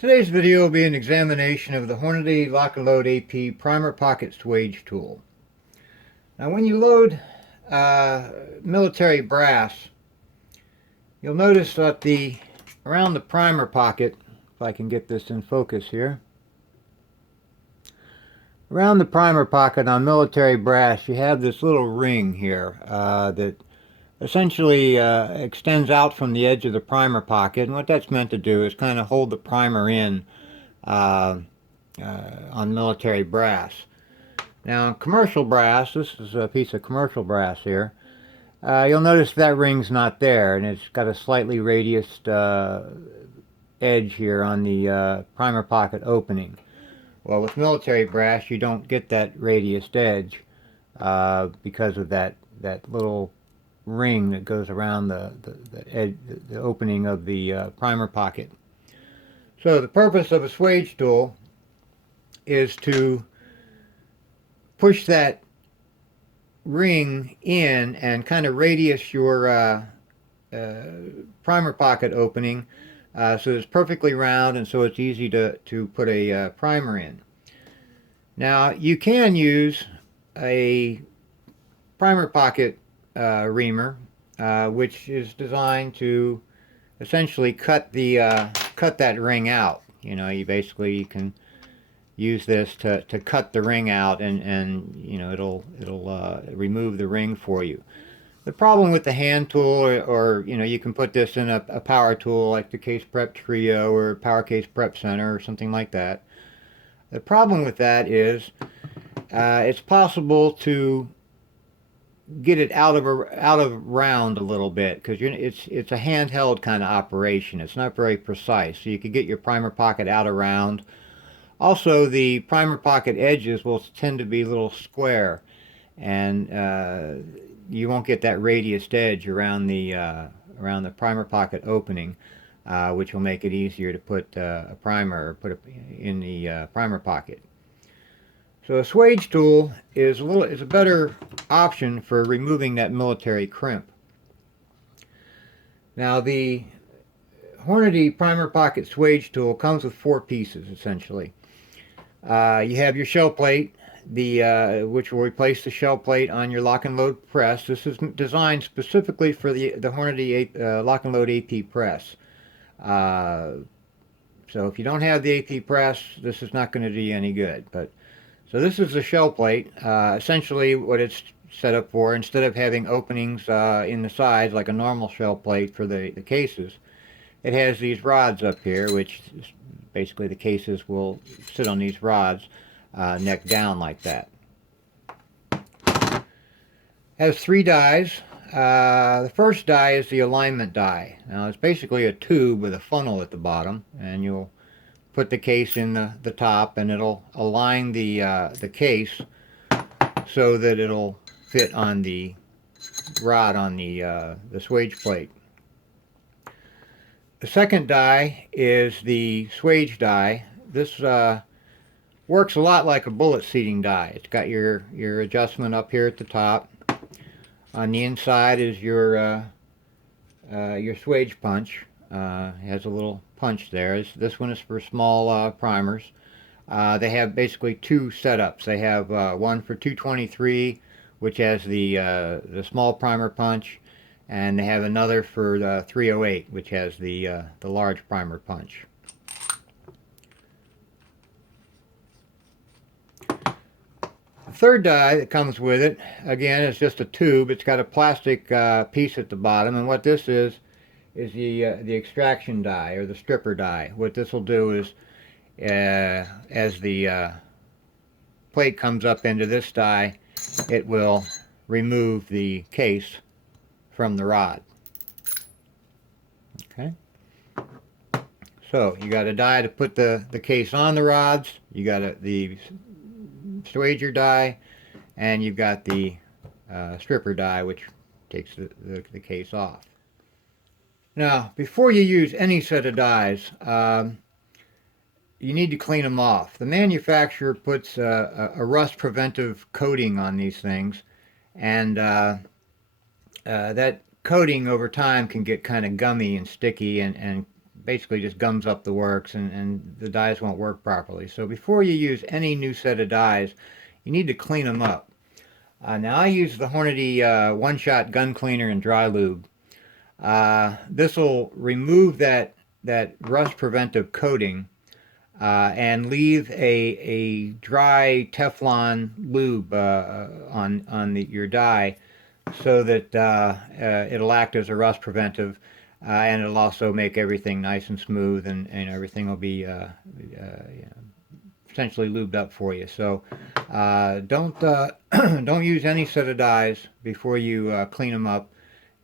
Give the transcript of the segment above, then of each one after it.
Today's video will be an examination of the Hornady Lock and Load AP Primer Pocket Swage tool. Now when you load military brass, you'll notice that around the primer pocket, if I can get this in focus here, around the primer pocket on military brass you have this little ring here that essentially extends out from the edge of the primer pocket, and what that's meant to do is kind of hold the primer in on military brass. Now commercial brass, this is a piece of commercial brass here, you'll notice that ring's not there, and it's got a slightly radiused edge here on the primer pocket opening. Well, with military brass you don't get that radiused edge because of that little ring that goes around the opening of the primer pocket. So the purpose of a swage tool is to push that ring in and kind of radius your primer pocket opening so it's perfectly round and so it's easy to put a primer in. Now you can use a primer pocket reamer, which is designed to essentially cut that ring out. You know, you can use this to cut the ring out, and you know it'll remove the ring for you. The problem with the hand tool, or you know, you can put this in a power tool like the Case Prep Trio or Power Case Prep Center or something like that. The problem with that is it's possible to get it out of round a little bit, because it's a handheld kind of operation. It's not very precise, so you could get your primer pocket out of round. Also, the primer pocket edges will tend to be a little square, and you won't get that radiused edge around the primer pocket opening, which will make it easier to put a primer, or put it in the primer pocket. So a swage tool is a better option for removing that military crimp. Now the Hornady primer pocket swage tool comes with 4 pieces essentially. You have your shell plate, which will replace the shell plate on your lock and load press. This is designed specifically for the Hornady lock and load AP press. So if you don't have the AP press, this is not going to do you any good. So this is the shell plate. Essentially what it's set up for, instead of having openings in the sides like a normal shell plate for the cases, it has these rods up here, which basically the cases will sit on these rods neck down like that. Has 3 dies. The first die is the alignment die. Now it's basically a tube with a funnel at the bottom, and you'll put the case in the top, and it'll align the case so that it'll fit on the rod on the swage plate. The second die is the Swage Die. This works a lot like a bullet seating die. It's got your adjustment up here at the top. On the inside is your swage punch. It has a little punch there. This one is for small primers. They have basically 2 setups. They have one for 223, which has the small primer punch, and they have another for the 308, which has the large primer punch. The third die that comes with it, again, is just a tube. It's got a plastic piece at the bottom, and what this is the extraction die, or the stripper die. What this will do is, as the plate comes up into this die, it will remove the case from the rod. Okay. So you got a die to put the case on the rods. You got the swager die, and you've got the stripper die, which takes the case off. Now, before you use any set of dies, you need to clean them off. The manufacturer puts a rust preventive coating on these things, and that coating over time can get kind of gummy and sticky and basically just gums up the works, and the dies won't work properly. So before you use any new set of dies, you need to clean them up. Now I use the Hornady one-shot gun cleaner and dry lube. This will remove that rust preventive coating and leave a dry Teflon lube on your die, so that it'll act as a rust preventive, and it'll also make everything nice and smooth, and everything will be essentially lubed up for you. So don't don't use any set of dies before you clean them up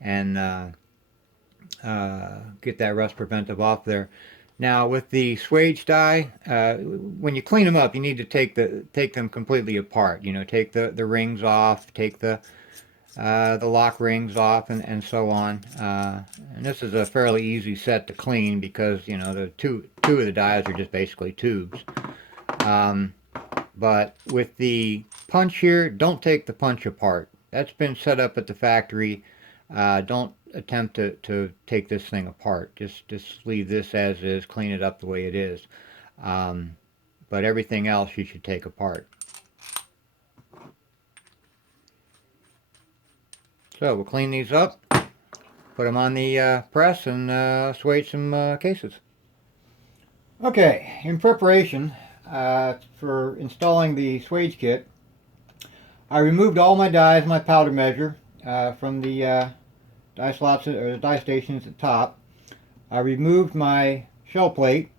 and get that rust preventive off there. Now with the Swage die, when you clean them up, you need to take them completely apart. You know, take the rings off, take the lock rings off, and so on. And this is a fairly easy set to clean because, you know, the two of the dies are just basically tubes. But with the punch here, don't take the punch apart. That's been set up at the factory. Don't attempt to take this thing apart. Just leave this as is, clean it up the way it is. But everything else you should take apart. So we'll clean these up, put them on the press, and swage some cases. Okay, in preparation for installing the Swage Kit, I removed all my dies, my powder measure from the die slots or the die stations at the top. I removed my shell plate.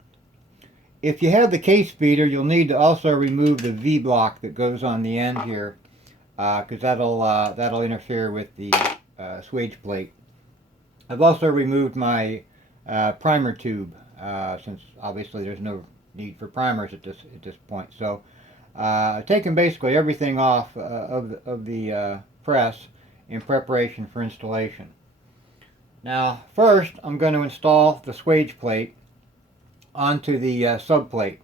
If you have the case beater, you'll need to also remove the V block that goes on the end here, because that'll interfere with the swage plate. I've also removed my primer tube, since obviously there's no need for primers at this point. So I've taken basically everything off of the press in preparation for installation. Now first I'm going to install the swage plate onto the subplate.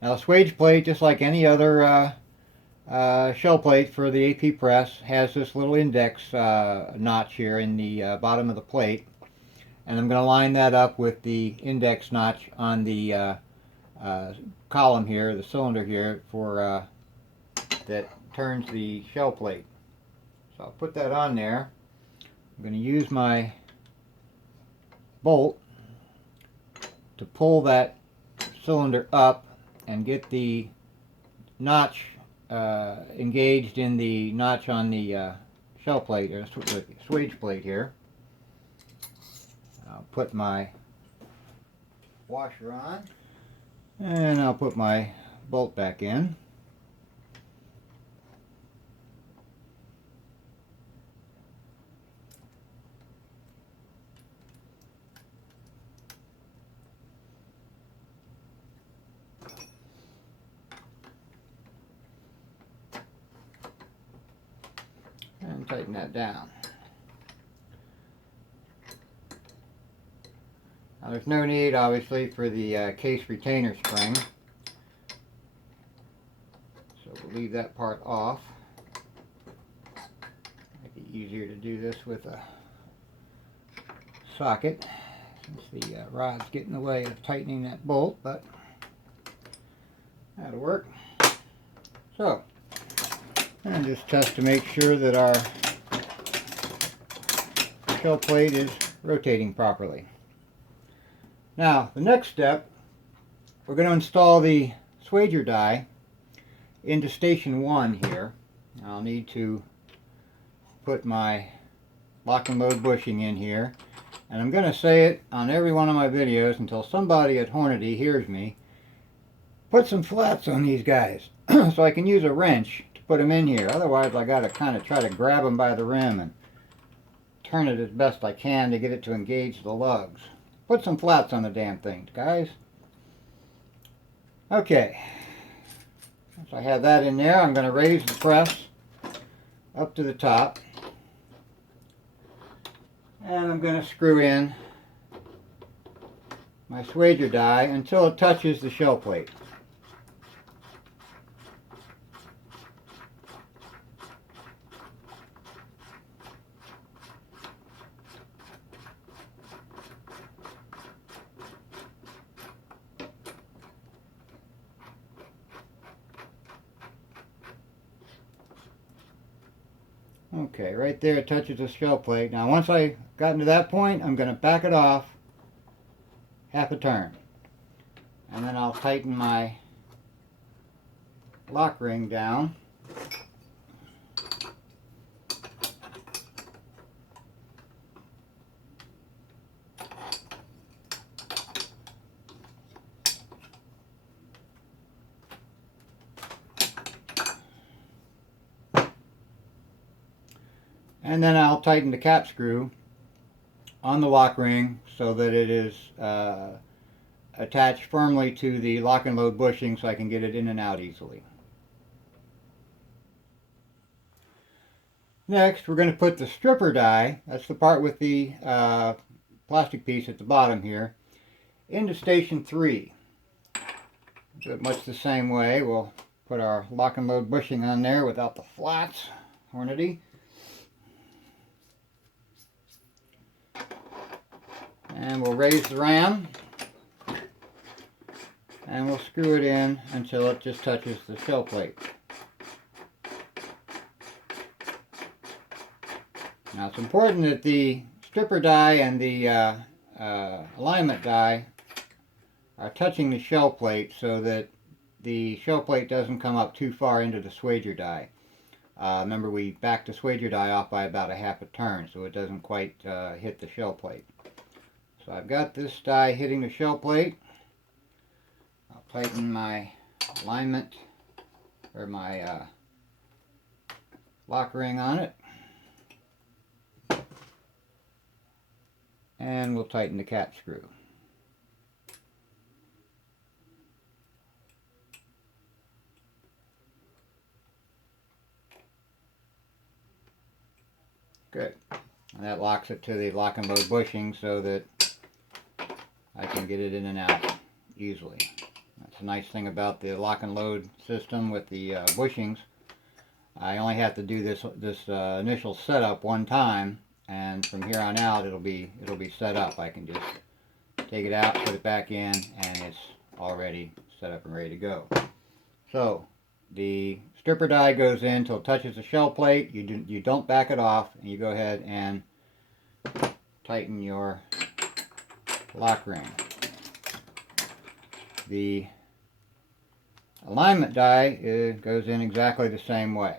Now the swage plate, just like any other shell plate for the AP press, has this little index notch here in the bottom of the plate, and I'm going to line that up with the index notch on the column here, the cylinder here, for that turns the shell plate. So I'll put that on there. I'm going to use my bolt to pull that cylinder up and get the notch engaged in the notch on the shell plate, or swage plate here. I'll put my washer on, and I'll put my bolt back in. And tighten that down. Now there's no need, obviously, for the case retainer spring, so we'll leave that part off. Make it easier to do this with a socket, since the rod's get in the way of tightening that bolt, but that'll work. So, and just test to make sure that our shell plate is rotating properly. Now, the next step, we're going to install the swager die into station 1 here. I'll need to put my lock and load bushing in here, and I'm going to say it on every one of my videos until somebody at Hornady hears me. Put some flats on these guys so I can use a wrench to put them in here. Otherwise I got to kind of try to grab them by the rim and turn it as best I can to get it to engage the lugs. Put some flats on the damn things, guys. Okay, once I have that in there, I'm going to raise the press up to the top, and I'm going to screw in my swager die until it touches the shell plate. Okay, right there it touches the shell plate. Now once I gotten to that point, I'm going to back it off half a turn. And then I'll tighten my lock ring down. And then I'll tighten the cap screw on the lock ring so that it is attached firmly to the lock and load bushing so I can get it in and out easily. Next, we're going to put the stripper die, that's the part with the plastic piece at the bottom here, into station 3. Do it much the same way. We'll put our lock and load bushing on there without the flats, Hornady. And we'll raise the ram and we'll screw it in until it just touches the shell plate. Now it's important that the stripper die and the alignment die are touching the shell plate so that the shell plate doesn't come up too far into the Swage die. Remember, we backed the Swage die off by about a half a turn so it doesn't quite hit the shell plate. So I've got this die hitting the shell plate. I'll tighten my alignment or my lock ring on it. And we'll tighten the cap screw. Good. And that locks it to the lock and load bushing so that I can get it in and out easily. That's a nice thing about the lock and load system with the bushings. I only have to do this initial setup one time, and from here on out it'll be set up. I can just take it out, put it back in, and it's already set up and ready to go. So the stripper die goes in until it touches the shell plate. You don't back it off, and you go ahead and tighten your lock ring. The alignment die goes in exactly the same way.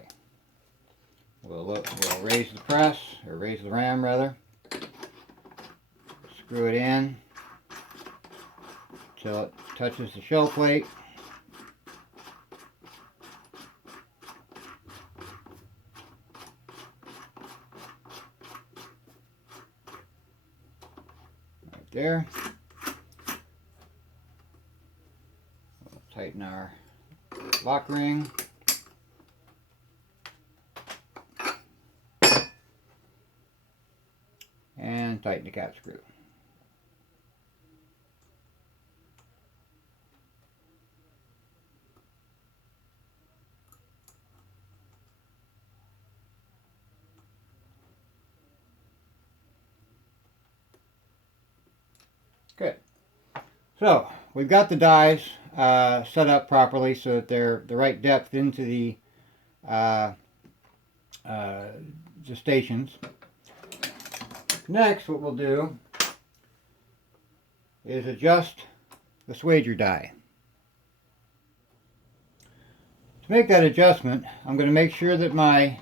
We'll raise the press, or raise the ram rather, screw it in until it touches the shell plate. Right there. We'll tighten our lock ring. And tighten the cap screw. Good. So we've got the dies set up properly so that they're the right depth into the stations. Next, what we'll do is adjust the Swage die. To make that adjustment, I'm going to make sure that my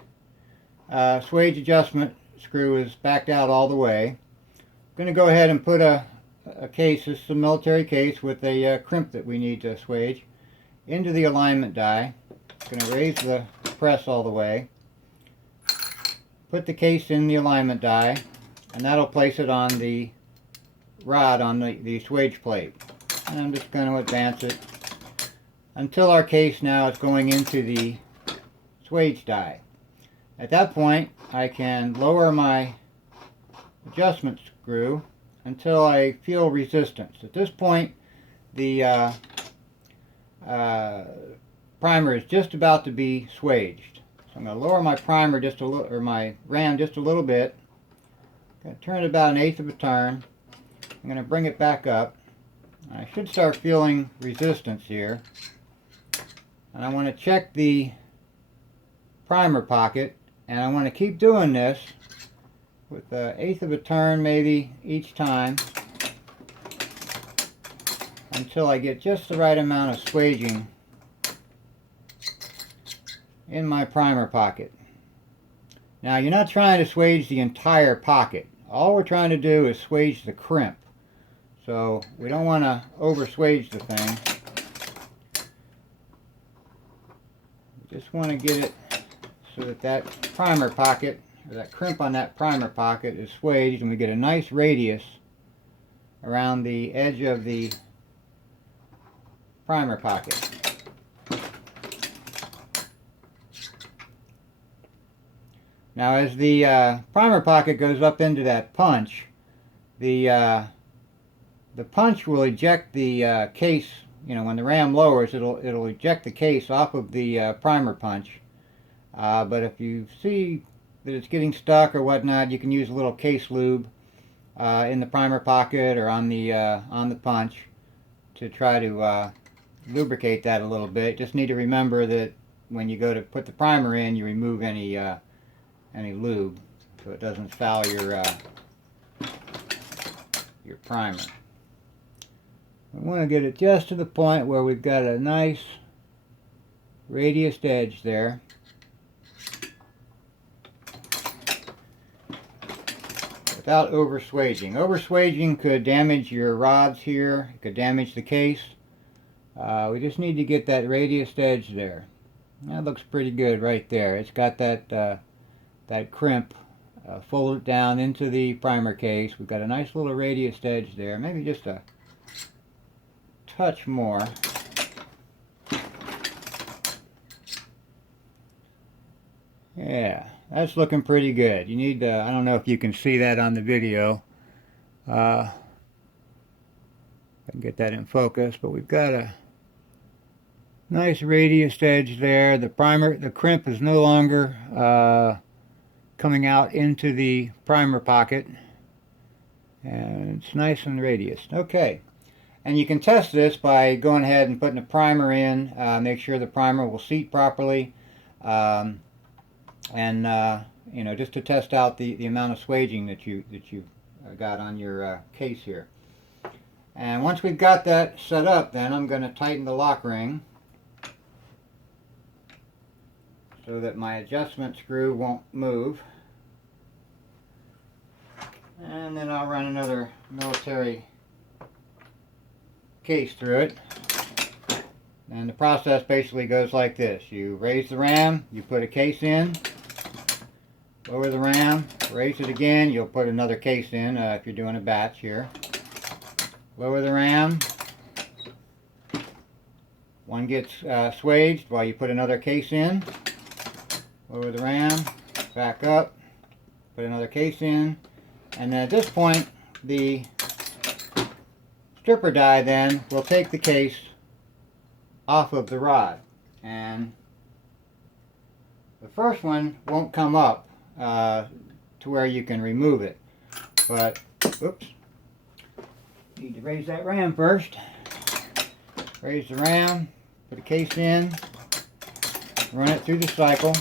Swage adjustment screw is backed out all the way. I'm going to go ahead and put a case, this is a military case with a crimp that we need to swage, into the alignment die. I'm going to raise the press all the way, put the case in the alignment die, and that'll place it on the rod on the swage plate. And I'm just going to advance it until our case now is going into the Swage die. At that point, I can lower my adjustment screw until I feel resistance. At this point, the primer is just about to be swaged. So I'm going to lower my primer just a little, or my ram just a little bit. I'm going to turn it about 1/8 of a turn. I'm going to bring it back up. I should start feeling resistance here. And I want to check the primer pocket And I want to keep doing this with an eighth of a turn maybe each time until I get just the right amount of swaging in my primer pocket. Now, you're not trying to swage the entire pocket. All we're trying to do is swage the crimp. So we don't want to over swage the thing. We just want to get it so that that primer pocket, or that crimp on that primer pocket, is swaged, and we get a nice radius around the edge of the primer pocket. Now, as the primer pocket goes up into that punch, the punch will eject the case. You know, when the ram lowers, it'll eject the case off of the primer punch. But if you see that it's getting stuck or whatnot, you can use a little case lube in the primer pocket or on the punch to try to lubricate that a little bit. Just need to remember that when you go to put the primer in, you remove any lube so it doesn't foul your primer. We want to get it just to the point where we've got a nice radiused edge there. Without over swaging. Over swaging could damage your rods here. It could damage the case. We just need to get that radiused edge there. That looks pretty good right there. It's got that crimp folded down into the primer case. We've got a nice little radiused edge there. Maybe just a touch more. Yeah, that's looking pretty good. You need to, I don't know if you can see that on the video. I can get that in focus, but we've got a nice radiused edge there. The crimp is no longer coming out into the primer pocket, and it's nice and radiused. Okay, and you can test this by going ahead and putting a primer in. Make sure the primer will seat properly, and you know, just to test out the amount of swaging that you've got on your case here. And once we've got that set up, then I'm going to tighten the lock ring so that my adjustment screw won't move. And then I'll run another military case through it. And the process basically goes like this. You raise the ram, you put a case in, lower the ram, raise it again, you'll put another case in if you're doing a batch here. Lower the ram, one gets swaged while you put another case in. Lower the ram, back up, put another case in, and then at this point the stripper die then will take the case off of the rod, and the first one won't come up to where you can remove it, but oops, need to raise that ram first. Raise the ram, put a case in, run it through the cycle.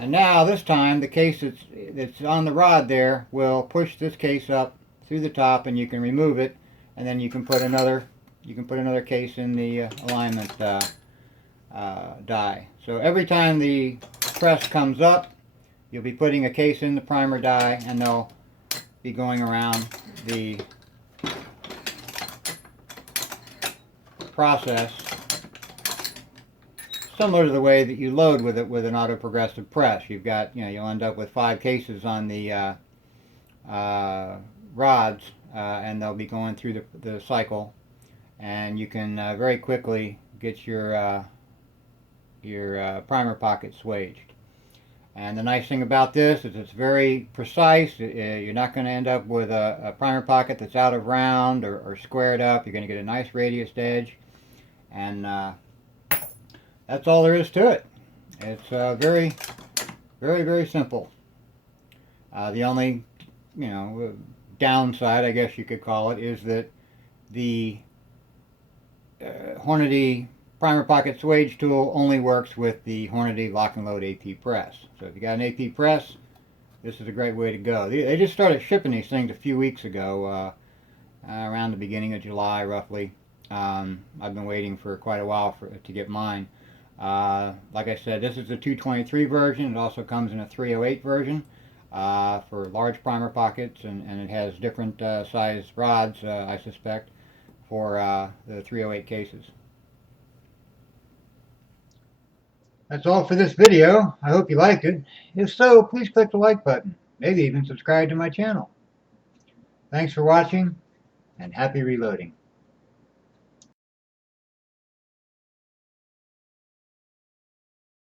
And now this time the case that's on the rod there will push this case up through the top, and you can remove it, and then you can put another case in the alignment die. So every time the press comes up, you'll be putting a case in the primer die, and they'll be going around the process similar to the way that you load with it with an auto progressive press. You've got, you know, you'll end up with 5 cases on the rods, and they'll be going through the cycle, and you can very quickly get your primer pocket swaged. And the nice thing about this is it's very precise. You're not going to end up with a primer pocket that's out of round or squared up. You're going to get a nice radiused edge, and that's all there is to it. It's very, very, very simple. The only, you know, downside, I guess you could call it, is that the Hornady primer pocket swage tool only works with the Hornady lock and load AP press. So if you got an AP press, this is a great way to go. They just started shipping these things a few weeks ago, around the beginning of July roughly. I've been waiting for quite a while to get mine. Like I said, this is the 223 version. It also comes in a 308 version for large primer pockets, and it has different size rods, I suspect, for the 308 cases. That's all for this video. I hope you liked it. If so, please click the like button. Maybe even subscribe to my channel. Thanks for watching, and happy reloading.